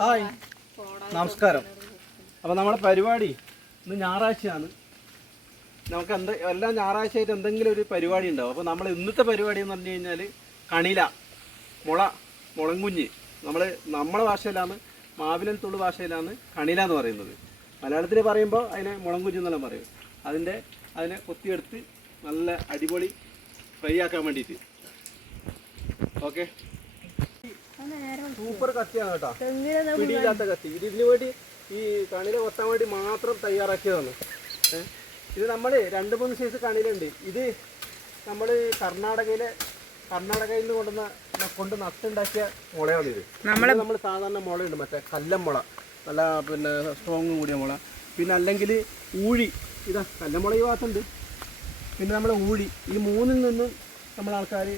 Hi, നമസ്കാരം. അപ്പോൾ നമ്മുടെ പരിപാടി ഇന്ന് ഞായറാഴ്ചയാണ്. നമുക്ക് എല്ലാ ഞായറാഴ്ചയായിട്ട് എന്തെങ്കിലും ഒരു പരിപാടി ഉണ്ടാവും. അപ്പോൾ നമ്മൾ ഇന്നത്തെ പരിപാടി എന്ന് പറഞ്ഞു കഴിഞ്ഞാൽ കണില, മുളങ്കുഞ്ഞ്. നമ്മളെ ഭാഷയിലാണ്, മാവിലൻ തുളു ഭാഷയിലാണ് കണില എന്ന് പറയുന്നത്. മലയാളത്തിൽ പറയുമ്പോൾ അതിനെ മുളങ്കുഞ്ഞ് എന്നെല്ലാം പറയും. അതിനെ കൊത്തിയെടുത്ത് നല്ല അടിപൊളി ഫ്രൈ ആക്കാൻ വേണ്ടിയിട്ട്. ഓക്കെ, സൂപ്പർ കത്തിയാണ് കേട്ടോ, പിടിയില്ലാത്ത കത്തി. ഇതിന് വേണ്ടി ഈ കണില കൊത്താൻ വേണ്ടി മാത്രം തയ്യാറാക്കിയതാണ്. ഇത് നമ്മൾ 2-3 സൈസ് കണിലുണ്ട്. ഇത് നമ്മൾ കർണാടകയിൽ നിന്ന് കൊണ്ട് നട്ടുണ്ടാക്കിയ മുളയാണ്. ഇത് നമ്മൾ സാധാരണ മുളയുണ്ട്, മറ്റേ കല്ലൻ മുള, നല്ല സ്ട്രോങ് കൂടിയ മുള. പിന്നെ അല്ലെങ്കിൽ ഊഴി, ഇതാ കല്ലമുള ഈ ഭാഗത്തുണ്ട്. പിന്നെ നമ്മളെ ഊഴി, ഈ മൂന്നിൽ നിന്നും ആൾക്കാർ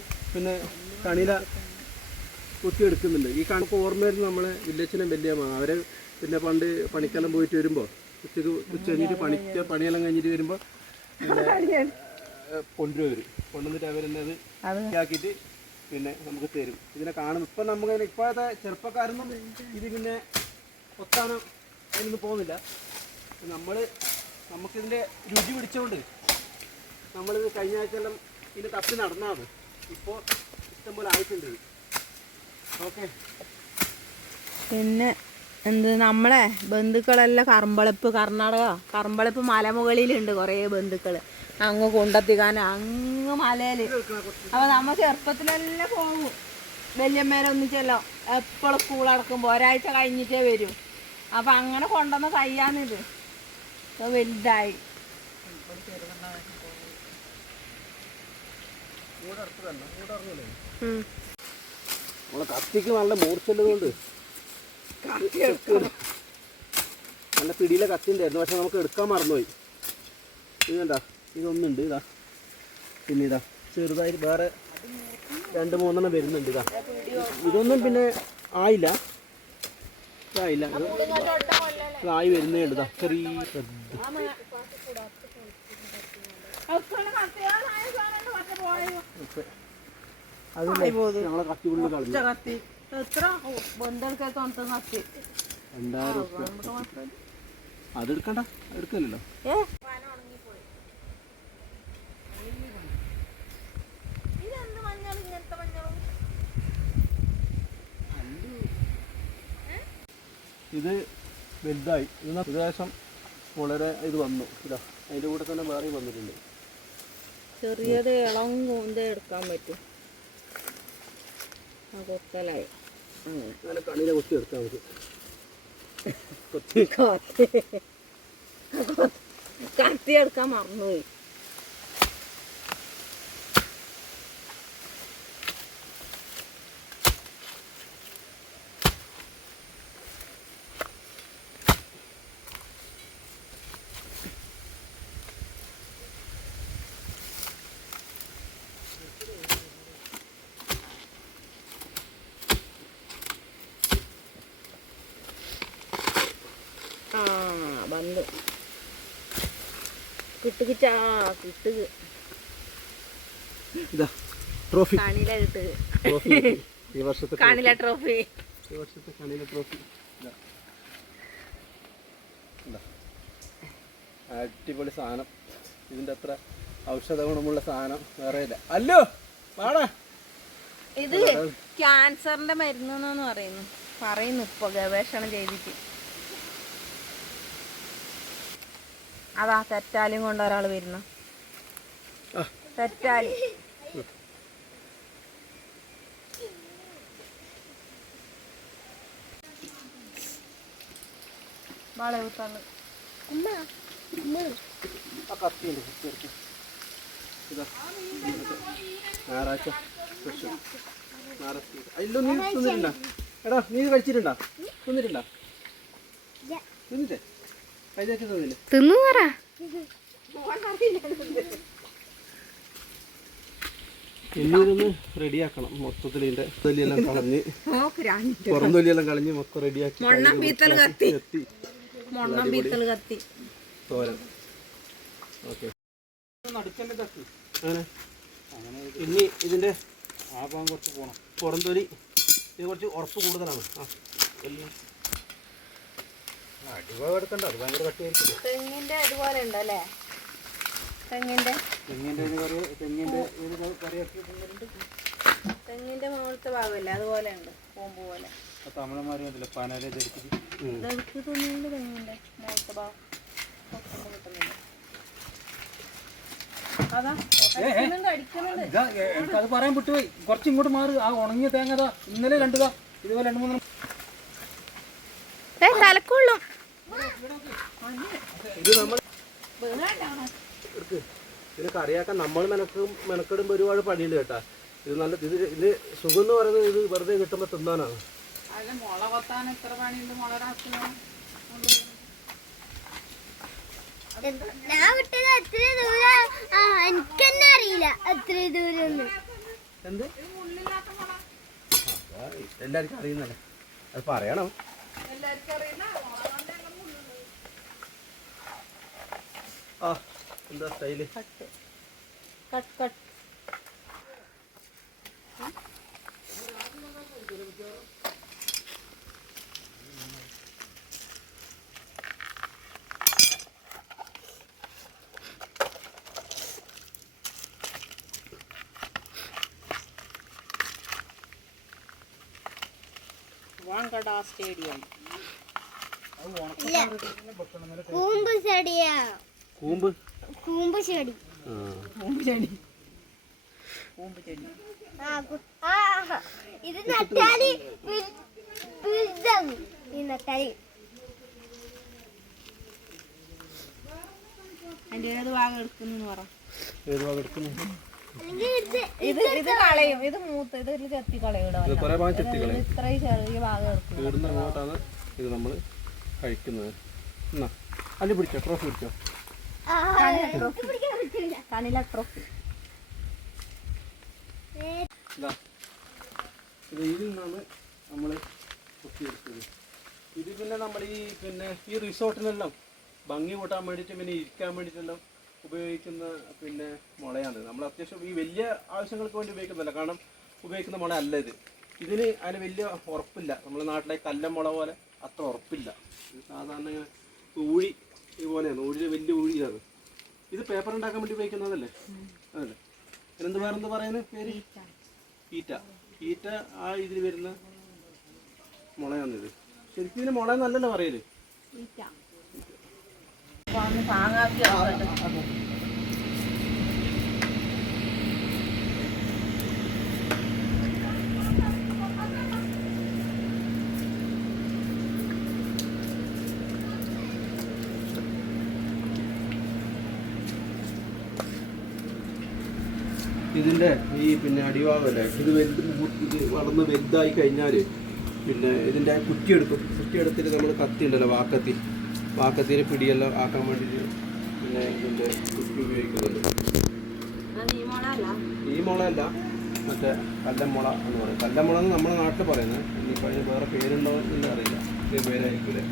കണില കുത്തിയെടുക്കുന്നുണ്ട്. ഈ കണക്ക് ഓർമ്മയിൽ നമ്മളെ വില്ലേജിനെ വലിയമ്മ അവരെ പണ്ട് പണിക്കെല്ലാം പോയിട്ട് വരുമ്പോൾ ഉച്ച കഴിഞ്ഞിട്ട് പണിയെല്ലാം കഴിഞ്ഞിട്ട് വരുമ്പോൾ കൊണ്ടുവന്നിട്ട് അവരെന്നെ അത് ആക്കിയിട്ട് നമുക്ക് തരും. ഇതിനെ കാണും. ഇപ്പം നമുക്ക് ഇപ്പോഴത്തെ ചെറുപ്പക്കാരൊന്നും ഇത് കൊത്താനോ അതിനൊന്നും പോകുന്നില്ല. നമുക്കിതിൻ്റെ രുചി പിടിച്ചുകൊണ്ട് നമ്മളിത് കഴിഞ്ഞ ആഴ്ചയെല്ലാം ഇതിന് തപ്പി നടന്നാണ്. ഇപ്പോൾ ഇഷ്ടംപോലെ ആയിട്ടുണ്ട്. ഓക്കെ, പിന്നെ നമ്മളെ ബന്ധുക്കളെല്ലാം കർമ്പളപ്പ് മലമുകളിലുണ്ട് കുറേ ബന്ധുക്കൾ. അങ്ങ് കൊണ്ടെത്തിക്കാൻ അങ്ങ് മലയിൽ. അപ്പോൾ നമ്മൾ ചെറുപ്പത്തിലെല്ലാം പോകും. വല്യമ്മേരൊന്നിച്ചല്ലോ എപ്പോഴും സ്കൂൾ അടക്കുമ്പോൾ ഒരാഴ്ച കഴിഞ്ഞിട്ടേ വരും. അപ്പം അങ്ങനെ കൊണ്ടുവന്ന തയ്യാന്നിത് വലുതായി. നമ്മളെ കത്തിക്ക് നല്ല മൂർച്ചയുള്ളതുകൊണ്ട് നല്ല പിടിയിലെ കത്തി ഉണ്ടായിരുന്നു. പക്ഷെ നമുക്ക് എടുക്കാൻ മറന്നുപോയി. ഇതെന്താ, ഇതൊന്നുണ്ട്. ഇതാ, പിന്നെ ഇതാ ചെറുതായിട്ട് വേറെ 2-3 വരുന്നുണ്ട്. ഇതൊന്നും ആയില്ല, ഇതായി വരുന്നേ ഉണ്ട്. ചെറിയ ഞങ്ങളെ കത്തി ഉള്ളിൽ കളഞ്ഞു. 2000 അതെടുക്കണ്ട, എടുക്കല്ലോ. ഇത് വലുതായി. ഏകദേശം വളരെ ഇത് വന്നു. ഇതാ അതിൻ്റെ കൂടെ തന്നെ വേറെ വന്നിട്ടുണ്ട്. ചെറിയത് ഇളം കൂന്തേ എടുക്കാൻ പറ്റും. കൊത്തലായി അങ്ങനെ കണിയിലെ കൊത്തി എടുക്കാം നമുക്ക്. കത്തി എടുക്കാൻ മറന്നുപോയി. വന്നു കിട്ടുക ട്രോഫി. കണില കിട്ടുക, ഈ വർഷത്തെ കണില ട്രോഫി. ഈ വർഷത്തെ കണില ട്രോഫി. അടിപൊളി സാധനം. ഇതിൻ്റെ അത്ര ഔഷധ ഗുണമുള്ള സാധനം വേറെ ഇല്ല. അല്ലോ പാടാ, ഇത് ക്യാൻസറിന്റെ മരുന്നെന്ന് പറയുന്നു ഇപ്പൊ ഗവേഷണം ചെയ്തിട്ട്. അതാ തെറ്റാലും കൊണ്ട് ഒരാൾ വരുന്നു. തെറ്റാലി വളവിട്ടാണ്. ഞായറാഴ്ച എടാ, നീ കഴിച്ചിട്ടുണ്ടാ? തിന്നിട്ടുണ്ടോ? തിന്നിട്ടേ തിന്നു പറ. ഇതൊന്ന് റെഡിയാക്കണം. മൊത്തത്തിൽ ഇതിന്റെ തൊലിയെല്ലാം കളഞ്ഞ്, പുറം തൊലിയെല്ലാം കളഞ്ഞ് മൊത്തം റെഡിയാക്കി തോരൻ. ഓക്കെ, അങ്ങനെ ഇനി ഇതിന്റെ കുറച്ച് പോകണം. പുറം തൊലി ഇത് കുറച്ച് ഉറപ്പ് കൂടുതലാണ്. അടിഭാഗം എടുക്കണ്ട, അത് ഭയങ്കര കട്ടിയായിരിക്കും. തെങ്ങിന്റെ ഇതുപോലെ ഉണ്ടല്ലേ? തെങ്ങിന്റെ തെങ്ങിന്റെ മുകളിലത്തെ ഭാഗമല്ലേ അതുപോലെ ഉണ്ട്, കൂമ്പ് പോലെ. തമിഴന്മാരുണ്ടല്ലോ പനര തെങ്ങിന്റെ മുകളിലത്തെ ഭാഗം കിട്ടുന്നില്ല. അതാ അത് പറയാൻ വിട്ടുപോയി. കുറച്ച് ഇങ്ങോട്ട് മാറി. ആ ഉണങ്ങിയ തേങ്ങ ഇന്നലെ കണ്ടതാ. ഇതുപോലെ 2-3 തലക്കുള്ളും ഇത് നമ്മൾ ഇതിനെ കറിയാക്കാൻ നമ്മൾ മെനക്കെടുമ്പോൾ ഒരുപാട് പണിയുണ്ട് കേട്ടാ. ഇത് നല്ല ഇത് സുഖം എന്ന് പറയുന്നത് ഇത് വെറുതെ കിട്ടുമ്പോൾ തിന്നാനാണ്. മുള കൊത്താൻ എത്ര പണിയുണ്ട്? മുള ഞാൻ വിട്ടത് എത്ര ദൂരം എനിക്കെന്നെ അറിയില്ല. എത്ര ദൂരം എന്ത് എല്ലാവർക്കും അറിയുന്നല്ലേ, അത് പറയണം. ആ എന്താ സ്റ്റൈല്? കട്ട് കട്ട് വാങ്കട സ്റ്റേഡിയം. കൂമ്പ് ചെടിയാ. കൂമ്പ് കൂമ്പ് ചെടി. കൂമ്പ് ചെടി. കൂമ്പ് ചെടി. ഇത് നട്ടാല് ഈ നട്ടാല് അതിന്റെ ഏത് ഭാഗം എടുക്കുന്നു പറ. ഏത് ഭാഗം എടുക്കുന്നു? ഇത് കളയും. ഇത് മൂത്ത് ഇതിൽ ചെത്തി കളയും. ഇത്രയും ചെറിയ ഭാഗം എടുക്കും. അങ്ങോട്ടാണ് ഇത് നമ്മൾ കഴിക്കുന്നത്. എന്നാ അല്ലി പിടിച്ചോ, ട്രോഫി പിടിച്ചോ. കണില ട്രോഫി. ഇത് ഇതിൽ നിന്നാണ് നമ്മൾ കൊത്തിയെടുത്തത്. ഇത് പിന്നെ നമ്മൾ ഈ റിസോർട്ടിനെല്ലാം ഭംഗി കൂട്ടാൻ വേണ്ടിയിട്ട് പിന്നെ ഇരിക്കാൻ വേണ്ടിയിട്ടെല്ലാം ഉപയോഗിക്കുന്ന മുളയാണ്. നമ്മൾ അത്യാവശ്യം ഈ വലിയ ആവശ്യങ്ങൾക്ക് വേണ്ടി ഉപയോഗിക്കുന്നില്ല, കാരണം ഉപയോഗിക്കുന്ന മുള അല്ല ഇത്. ഇതിന് അതിന് വലിയ ഉറപ്പില്ല. നമ്മുടെ നാട്ടിലെ കല്ലമുള പോലെ അത്ര ഉറപ്പില്ല. ഇത് സാധാരണ ഇങ്ങനെ ഊഴി ഇതുപോലെയാണ്. ഊഴിയിൽ വലിയ ഊഴിയാണ്. ഇത് പേപ്പർ ഉണ്ടാക്കാൻ വേണ്ടി ഉപയോഗിക്കുന്നതല്ലേ? അതല്ലേ? ഇതിനെന്ത് വേറെന്ത് പറയുന്നത് പേര്? ഈറ്റ. ഈറ്റ ആ ഇതിൽ വരുന്ന മുളയാണിത്. ശരിക്കും ഇതിന് മുള എന്നല്ലല്ലോ പറയല്. ഇതിൻ്റെ ഈ അടിഭാഗമല്ലേ, ഇത് വളർന്ന് വലുതായി കഴിഞ്ഞാൽ ഇതിൻ്റെ കുറ്റിയെടുക്കും. കുറ്റിയെടുത്തിട്ട് നമ്മൾ കത്തി ഉണ്ടല്ലോ, വാക്കത്തിന് പിടിയെല്ലാം ആക്കാൻ വേണ്ടിയിട്ട് ഇതിൻ്റെ കുറ്റി ഉപയോഗിക്കുന്നുണ്ട്. ഈ മുളയല്ല, മറ്റേ കല്ലമുള എന്ന് പറയും. കല്ലമുള എന്ന് നമ്മുടെ നാട്ടിൽ പറയുന്നത്. ഇനിയിപ്പോൾ അതിന് വേറെ പേരുണ്ടോ എന്ന് അറിയില്ല. ഇതേ പേരായിരിക്കില്ലേ.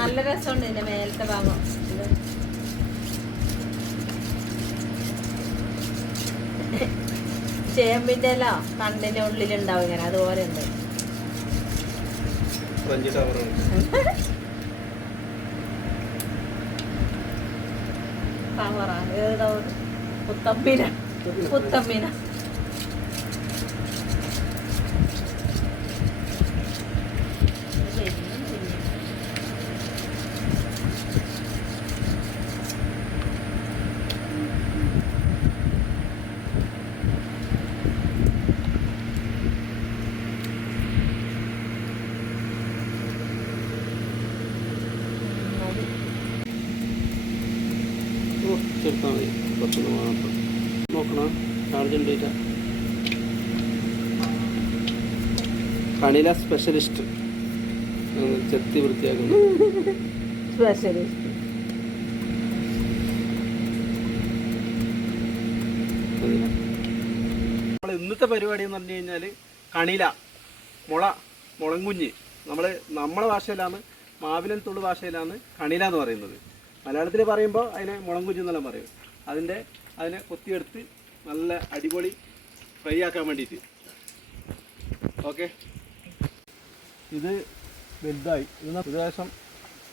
നല്ല രസമുണ്ട് ഇതിന്റെ മേലത്തെ ഭാഗം. ചേമ്പിന്റെ എല്ല കണ്ണിന്റെ ഉള്ളിലുണ്ടാവും ഇങ്ങനെ, അതുപോലെ ഉണ്ട്. ഏതോ പുത്തമ്മീന. ചെറുത്താൽ മതി, കുറച്ചൊന്ന് മാത്രം നോക്കണം. ചാർജ് ഉണ്ടായിട്ടാ കണില സ്പെഷ്യലിസ്റ്റ് ചെത്തി വൃത്തിയാക്കുന്നു. സ്പെഷ്യലിസ്റ്റ്. നമ്മൾ ഇന്നത്തെ പരിപാടി എന്ന് പറഞ്ഞു കഴിഞ്ഞാൽ കണില മുളങ്കുഞ്ഞ് നമ്മളെ ഭാഷയിലാണ്, മാവിലൻ തുള്ളു ഭാഷയിലാണ് കണില എന്ന് പറയുന്നത്. മലയാളത്തിൽ പറയുമ്പോൾ അതിനെ മുളങ്കുഞ്ഞ് എന്നെല്ലാം പറയും. അതിനെ കൊത്തിയെടുത്ത് നല്ല അടിപൊളി ഫ്രൈ ആക്കാൻ വേണ്ടിയിട്ട്. ഓക്കെ, ഇത് വലുതായി. ഇത് ഏകദേശം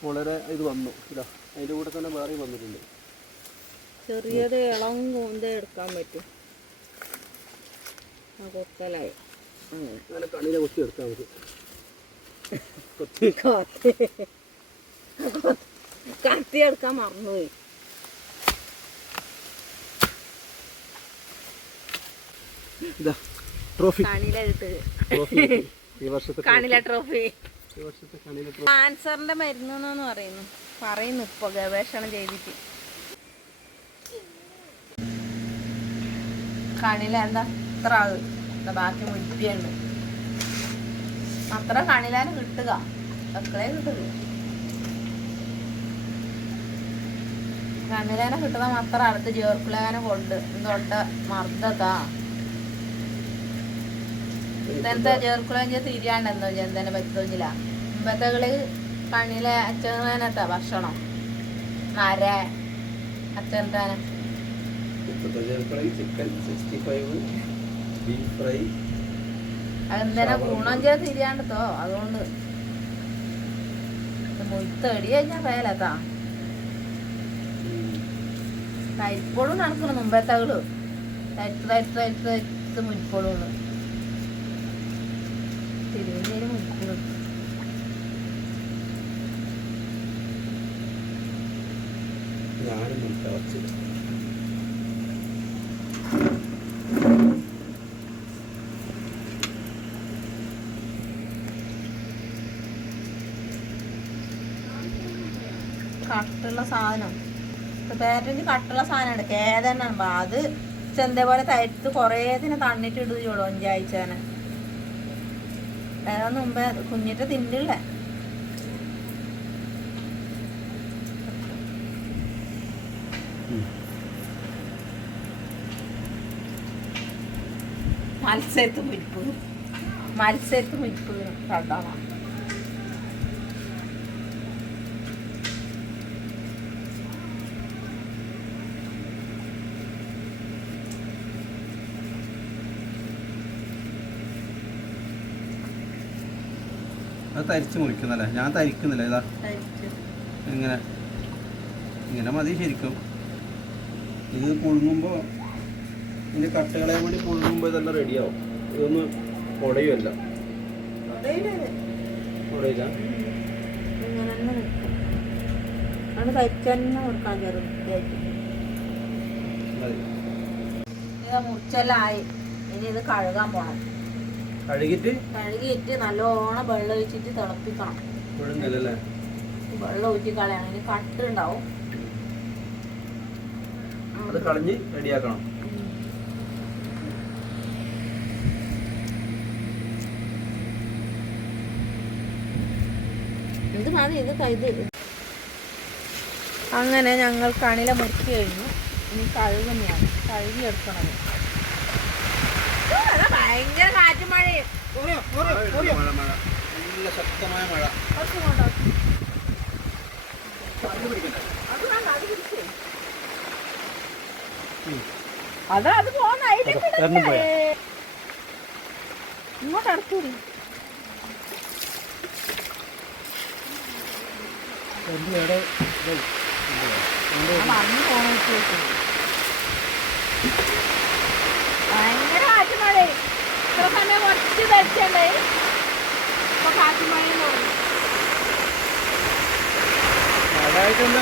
വളരെ ഇത് വന്നു. ഇതാ അതിൻ്റെ കൂടെ തന്നെ വേറെ വന്നിട്ടുണ്ട്. ചെറിയത് ഇളം കൂന്ത എടുക്കാൻ പറ്റും. കൊത്തലായി അങ്ങനെ കണില കൊത്തി എടുത്താൽ മതി. കത്തി എടുക്കാൻ മറന്നുപോയി. ഇതാ ട്രോഫി, കണില കിട്ടുക. ഈ വർഷത്തെ കണില ട്രോഫി. ഈ വർഷത്തെ കണില ട്രോഫി. ക്യാൻസറിന്റെ മരുന്നെന്ന് പറയുന്നു ഇപ്പൊ ഗവേഷണം ചെയ്തിട്ട്. കണില എന്താ ഇത്ര ബാക്കി മുറ്റിയുണ്ട്. അത്ര കണിലാന് കിട്ടുക, മക്കളെ കിട്ടുക. കണിലാനെ കിട്ടുന്ന മാത്രം അടുത്ത് ചേർക്കുലാനെ കൊണ്ട് എന്തൊണ്ട മർദ്ദതാ ഇതെന്താ ചേർക്കുല തിരിയാണ്ടെന്നോ എന്തന്നെ പറ്റുന്നില്ല. മുമ്പത്തകള് കണില അച്ഛനത്താ ഭക്ഷണം നര അച്ഛനത്താന അതെന്താ ഗുണം ചെയ്ത് തിരിയാണ്ടത്തോ. അതുകൊണ്ട് മുത്തടി കഴിഞ്ഞാ പേലത്താ തരിപ്പോഴും നടക്കണം. മുമ്പത്തകള് തരിത്ത് മുരിപ്പോഴും തിരുവഞ്ചേരി മുരിപ്പോഴും. കട്ടുള്ള സാധനം പേരന്റ് കട്ടുള്ള സാധനമാണ്. കേതന്നാണ് അത് ചെന്തേപോലെ തരുത്ത് കൊറേ ഇതിനെ തണ്ണിട്ട് ഇടുകയുള്ളൂ. 5 ആഴ്ചനെ ഏതാന്ന് മുമ്പേ കുഞ്ഞിട്ട് തിന്നില്ല. മത്സരത്ത് മുരിപ്പ് കണ്ടാണ്. അത് തരിച്ച് മുറിക്കുന്നല്ലേ? ഞാൻ തരിക്കുന്നില്ല. ഇതാ ഇങ്ങനെ മതി ശരിക്കും. ഇത് പുഴുങ്ങുമ്പോൾ ഇതിൻ്റെ കട്ടുകളെ വേണ്ടി പുഴുങ്ങുമ്പോൾ ഇതെല്ലാം റെഡിയാവും. ഇതൊന്നും ഉടയുമല്ല. ഉടയില്ല. മുറിച്ചെല്ലായി. ഇനി ഇത് കഴുകാൻ പോണം. കഴുകിയിട്ട് നല്ലോണം വെള്ളം ഒഴിച്ചിട്ട് തിളപ്പിക്കണം. വെള്ളം ഊറ്റി കളയണം. ഇനി കട്ടുണ്ടാവും. അത് കളഞ്ഞ് റെഡിയാക്കണം. ഇത് മതി. ഇത് അങ്ങനെ ഞങ്ങൾ കണില മുറിച്ച് കഴിഞ്ഞു. ഇനി കഴുകുന്നതാണ്. കഴുകിയെടുക്കണത്. ഭയങ്കര കാറ്റും മഴയും. നല്ല ശക്തമായ മഴ. അത് പോന്ന ഇങ്ങോട്ട് അടുത്തൂടി. ഭയങ്കര കാറ്റും മഴയും. ഇത്ര സമയം കുറച്ച് ധരിച്ചല്ലേ ഇപ്പൊ കാറ്റും മഴയും തോന്നി.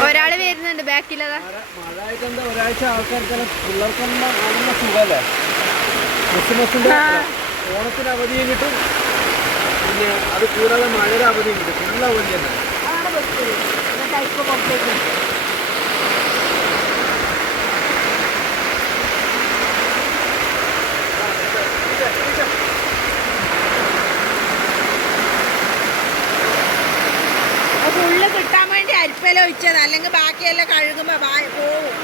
ഒരാള് വരുന്നുണ്ട് ബാക്കിലതാ. മഴയായിട്ട് എന്താ ഒരാഴ്ച ആൾക്കാർക്കെല്ലാം പിള്ളേർക്കെല്ലാം നല്ല സുഖമല്ലേ? ക്രിസ്മസിന്റെ ഓണത്തിന് അവധിയും കിട്ടും. പിന്നെ അത് കൂടാതെ മഴയുടെ അവധിയും കിട്ടും. ഫുൾ അവധി തന്നെ. അതാണ് ബസ്. ടൈപ്പ് പുറത്തേക്ക് കഴുകുമ്പോ പോവും.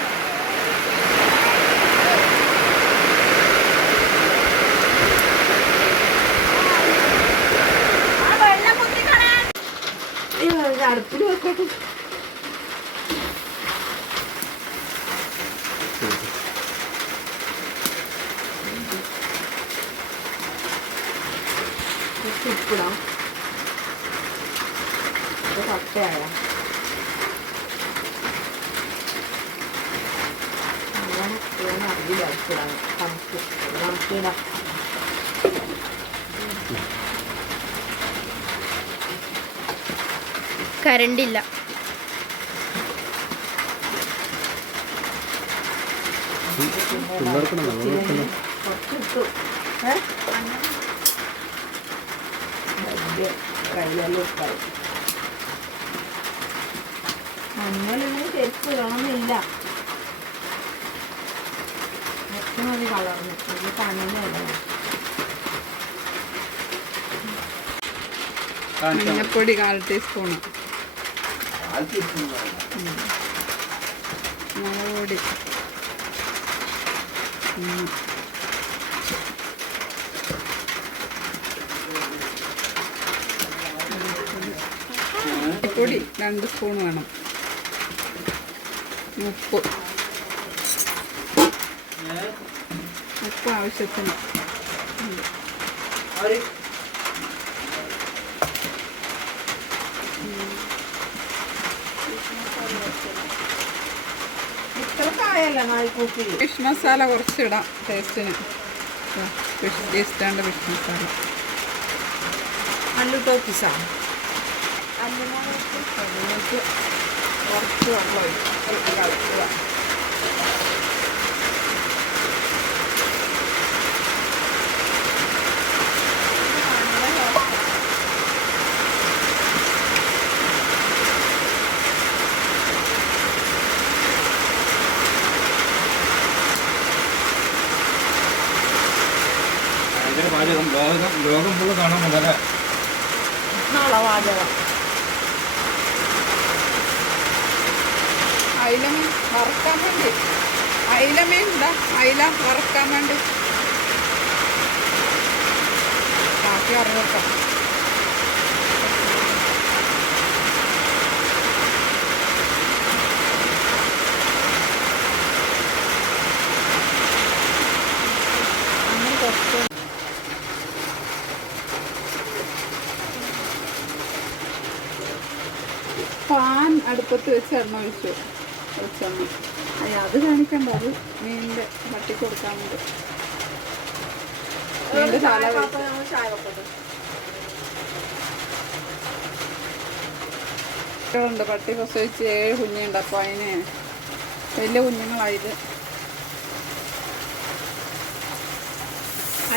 അടുപ്പിൽ വെക്കട്ടെ. ഉപ്പിടാം. കട്ടയായ അറിയില്ല. ഉപ്പിടാൻ നമുക്കിടാം. കരണ്ടില്ല. മഞ്ഞളിങ്ങനെ തെറ്റ് ഇടണമെന്നില്ല. മതി കളർന്ന് ഇത് പനയല്ല. മഞ്ഞപ്പൊടി 1/4 ടീസ്പൂണ്, മുളക് പൊടി പൊടി 2 സ്പൂൺ വേണം. ഉപ്പ് ആവശ്യത്തിന്. ഇത്ര കായല്ല നായ്ക്കൂട്ടി. ഫിഷ് മസാല കുറച്ചിടാം ടേസ്റ്റിന്. ഫിഷ് ടേസ്റ്റാണ്ട് ഫിഷ് മസാല. അല്ലിട്ടോ പിസാണ്. അതിലേക്ക് കുറച്ച് വെള്ളം ഒഴിച്ച് കളിക്കുക. ലോകം ഫുള്ള് കാണാൻ പോലെ നാളെ പാചകം. അയിലമീൻ വറുക്കാൻ വേണ്ടി. അയിലമീൻ എന്താ അയില വറുക്കാൻ വേണ്ടി ബാക്കി അറിവെക്കാം. അങ്ങനെ കുറച്ച് പാൻ അടുപ്പത്ത് വെച്ച് എണ്ണ ഒഴിച്ചു. വെച്ചെണ്ണ അത് കാണിക്കണ്ട. അത് മീനിൻ്റെ വട്ടി കൊടുക്കാൻ വേണ്ടി. മീനിൻ്റെ തല കുട്ടികളുണ്ട്. പട്ടി പ്രസവിച്ച് 7 കുഞ്ഞുണ്ട്. അപ്പോൾ അതിന് വലിയ കുഞ്ഞുങ്ങളായത്.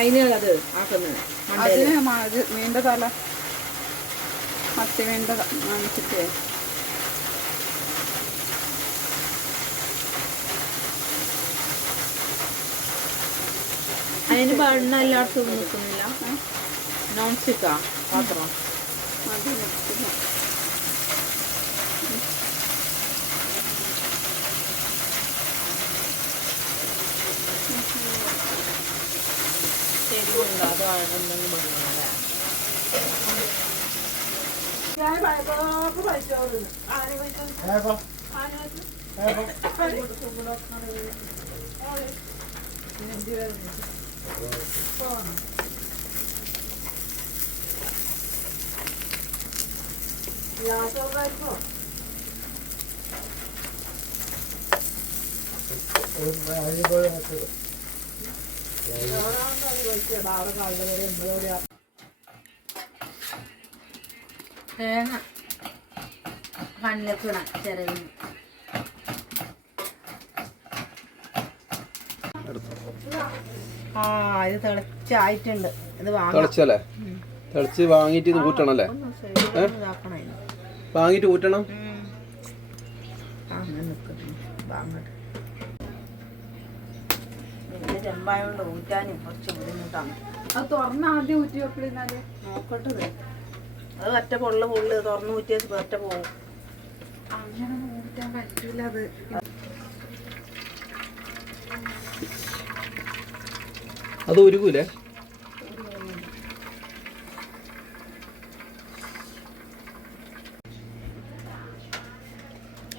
അതിനുള്ളത് ആക്കുന്നത് അതിന് മീനിൻ്റെ തല മത്തി മീനിൻ്റെ കാണിച്ചിട്ട് അതിന് വെണ്ണ എല്ലായിടത്തും നിൽക്കുന്നില്ല. നോൺ സ്റ്റിക്കാ പാത്രം. അത് വെച്ചില്ല. ശരിയുണ്ട്. അത് എന്തെങ്കിലും പഠിക്കണല്ലേ. തേങ്ങ കണ്ണിലേക്ക് ഇടാം. ചിരവിന് ഇത് തിളച്ചായിട്ടുണ്ട്. ഇത് തിളച്ചല്ലേ? തിളച്ച് വാങ്ങിയിട്ട് ഇത് കൂട്ടണല്ലേ? വാങ്ങിയിട്ട് കൂട്ടണം. ചെമ്പായോണ്ട് ഊറ്റാനും കുറച്ച് ബുദ്ധിമുട്ടാണ്. അത് തുറന്ന് ആദ്യം ഊറ്റി വെപ്പിടുന്നാല് നോക്കട്ടത്. അത് ഒറ്റ പൊള്ളു തുറന്ന് ഊറ്റിയ ഒറ്റ പോകും. അങ്ങനെ ഊറ്റാൻ പറ്റൂല അത്. അത് ഉരുകൂലേ?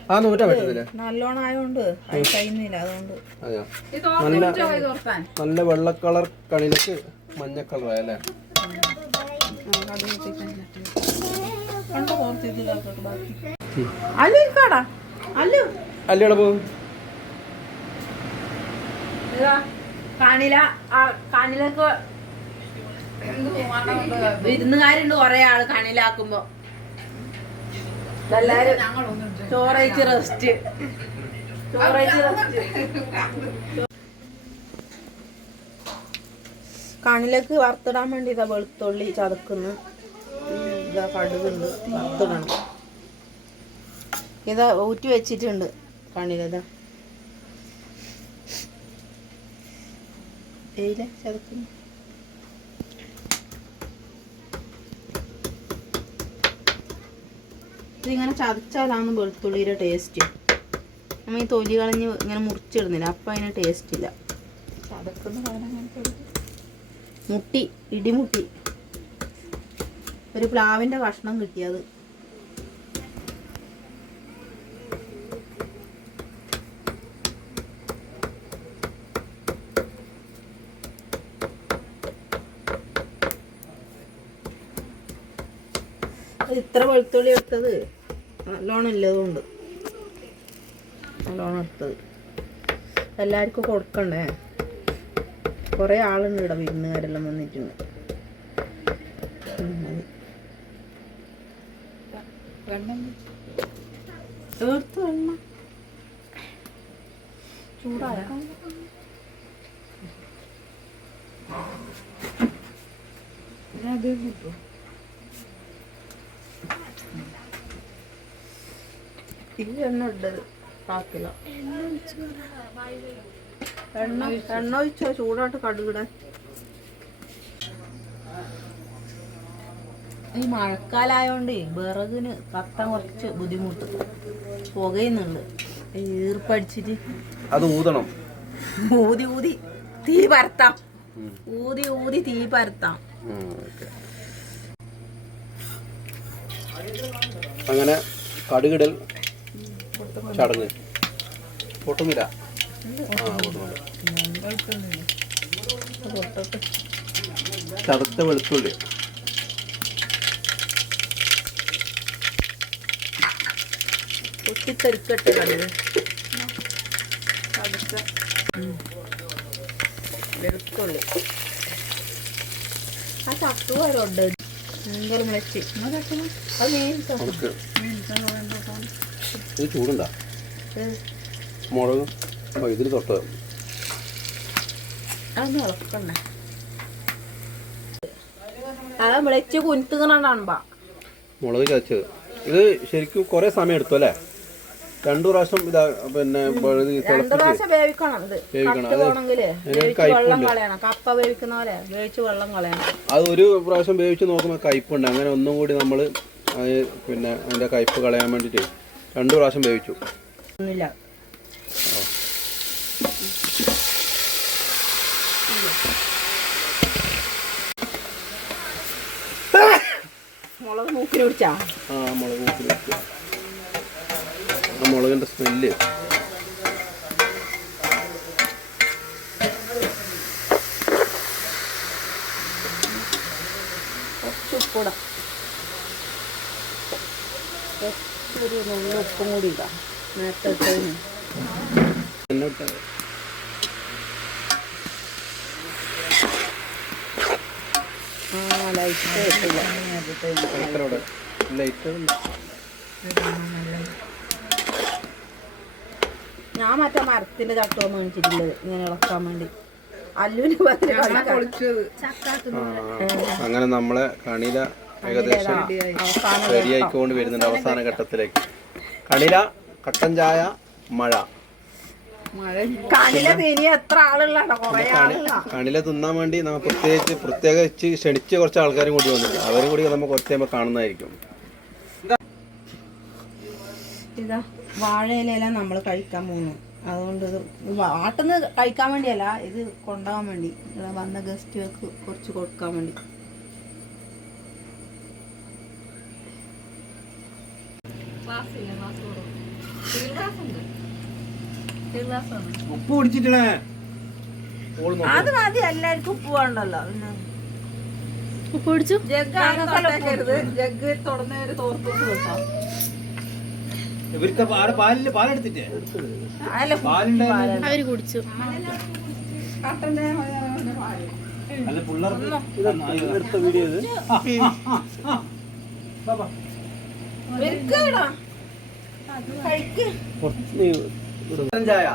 ആ നൂറ്റാൻ പറ്റത്തില്ലേ? നല്ലോണം ആയതുകൊണ്ട് അത് കഴിയുന്നില്ല, അതുകൊണ്ട്. അതെയോ? ഇത് തോർത്തിട്ടോ ഇത് തോർത്താൻ? നല്ല വെള്ള കളർ കണിലേക്ക് മഞ്ഞ കളർ ആയല്ലേ? അല്ലിക്കാടാ അല്ലു അല്ലയുടെ പോകും. കണിലൊക്കെ വിരുന്നുകാരുണ്ട് കൊറേ ആള് കണിലാക്കുമ്പോ. എല്ലാരും ചോറയിച്ച് റെസ്റ്റ്. കണിലേക്ക് വറുത്തിടാൻ വേണ്ടി ഇതാ വെളുത്തുള്ളി ചതക്കുന്നു. ഇതാ കടുകുണ്ട്, വറുത്തിടണം. ഇതാ ഊറ്റി വെച്ചിട്ടുണ്ട് കണിലതാ. ചതക്കുന്നു. ഇതിങ്ങനെ ചതച്ചാലാണ് വെളുത്തുള്ളിയുടെ ടേസ്റ്റ്. നമ്മൾ ഈ തൊലി കളഞ്ഞ് ഇങ്ങനെ മുറിച്ചിടുന്നില്ല, അപ്പം അതിന് ടേസ്റ്റ് ഇല്ല. മുട്ടി, ഇടിമുട്ടി, ഒരു പ്ലാവിൻ്റെ കഷ്ണം കിട്ടിയത്. ഇത്ര വെളുത്തുള്ളി എടുത്തത് നല്ലോണം ഇല്ലതുകൊണ്ട് നല്ലോണം എടുത്തത്. എല്ലാവർക്കും കൊടുക്കണ്ടേ? കുറേ ആളുണ്ട് ഇവിടെ, വിരുന്നുകാരെല്ലാം വന്നിട്ടുണ്ട്. എടുത്ത് എണ്ണ ചൂടായ ഈ എണ്ണ ഇട്ടത് കാക്കില്ല. എണ്ണ ഒഴിച്ചോ ചൂടായിട്ട് കടുകിടാൻ. ഈ മഴക്കാലായോണ്ട് വിറകിന് കത്താൻ കുറച്ച് ബുദ്ധിമുട്ട്, പുകയുന്നുണ്ട്. ഈർപ്പടിച്ചിട്ട് അത് ഊതണം. ഊതി ഊതി തീ പരത്താം. ഊതി ഊതി തീ പരത്താം. അങ്ങനെ കടുകിടൽ ചടങ്ങ്. പൊട്ടുന്നില്ല. ചതച്ച വെളുത്തുള്ളി. പൊട്ടിത്തെറിക്കട്ടെ കടുക്. വെളുത്തുള്ളി ആ ചട്ടു വരോണ്ട് ഭയങ്കര മുളച്ച് അത് ഇത് ചൂടുണ്ടാ മുളക് ഇതിൽ തൊട്ട് അതൊന്നും ഇളക്കണ്ടേ? അത് വിളിച്ച് കുനിത്തുകണണ്ടാണുമ്പോ മുളക് ചതച്ചത്. ഇത് ശരിക്കും കുറെ സമയം എടുത്തു അല്ലേ? 2 പ്രാവശ്യം ഇതാ പിന്നെ 2 പ്രാവശ്യം വേവിക്കണം. ഇത് വെള്ളം കളയണം. കപ്പ വേവിക്കുന്ന പോലെ വേവിച്ച് വെള്ളം കളയണം. അത് ഒരു പ്രാവശ്യം വേവിച്ച് നോക്കുമ്പോൾ കയ്പുണ്ട്. അങ്ങനെ ഒന്നും കൂടി നമ്മൾ പിന്നെ അതിന്റെ കയ്പ് കളയാൻ വേണ്ടിട്ട് 2 പ്രാവശ്യം വേവിച്ചു. ഒന്നുമില്ല. മുളക് മൂക്കിന് പിടിച്ചാ? മുളക് മൂക്കിന് പിടിച്ചു. ആ മുളകിന്റെ സ്മെല്ല് ഉപ്പിടാം. ഒരു നുള്ളി ഉപ്പും കൂടി ഇടാം. നേരത്തെ ഇട്ടതിന് ഞാൻ മറ്റേ മരത്തിന്റെ ചട്ടം മേടിച്ചിട്ടുള്ളത് ഇങ്ങനെ ഇളക്കാൻ വേണ്ടി. അല്ലുവിന് അങ്ങനെ നമ്മളെ കണില ഏകദേശം റെഡിയായിക്കൊണ്ട് വരുന്നുണ്ട് അവസാന ഘട്ടത്തിലേക്ക്. കണില, കട്ടൻ ചായ, മഴ. കണില തിനി എത്ര ആളുള്ള കൊറേ ആളുള്ള. കണില തിന്നാൻ വേണ്ടി നമ്മൾ പ്രത്യേകിച്ച് ക്ഷണിച്ച് കുറച്ച് ആൾക്കാരും കൂടി വന്നിട്ടുണ്ട്. അവരും കൂടി നമുക്ക് കുറച്ച് കഴിയുമ്പോൾ കാണുന്നതായിരിക്കും. ഇതാ വാഴയിലെല്ലാം നമ്മൾ കഴിക്കാൻ പോകുന്നു. അതുകൊണ്ട് ഇത് വാട്ടിന്ന് കഴിക്കാൻ വേണ്ടിയല്ല, ഇത് കൊണ്ടുപോകാൻ വേണ്ടി, ഇവിടെ വന്ന ഗസ്റ്റുകൾക്ക് കുറച്ച് കൊടുക്കാൻ വേണ്ടി. ഉപ്പ് പിടിച്ചിട്ടേ അത് മതി, എല്ലാവർക്കും ഉപ്പ് വേണ്ടല്ലോ. പിന്നെ ഉപ്പ് പിടിച്ചു. ജഗ് ആകരുത്, ജഗ് തുറന്നൊരു തോർത്ത് വെക്കാം. ഇവർക്ക് പാലെടുത്തിട്ടേ അല്ല, അവര് കുടിച്ചു. അല്ല പിള്ളേർക്ക് വീഡിയോ ചായ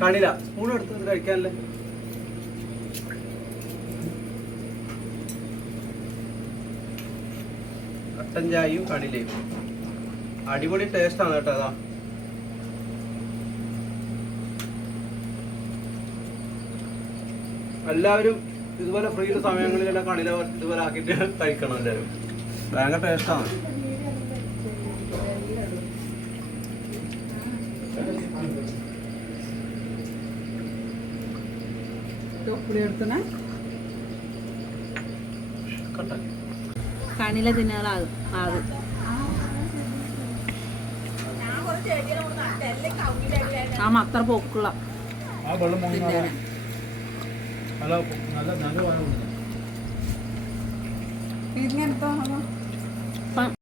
കണില സ്പൂൺ എടുത്ത് കഴിക്കാനല്ലേ. കട്ടൻ ചായയും കണിലയും അടിപൊളി ടേസ്റ്റ് ആണ് കേട്ടോ. അതാ എല്ലാവരും ഇതുപോലെ ഫ്രീ സമയങ്ങളിലെല്ലാം കണില ഇതുപോലെ ആക്കിയിട്ട് കഴിക്കണം എല്ലാവരും. ഭയങ്കര ടേസ്റ്റാണ്. കണില തിന്നാളാകും ആകും. അത്ര പൊക്കുള്ള ഇങ്ങനത്തെ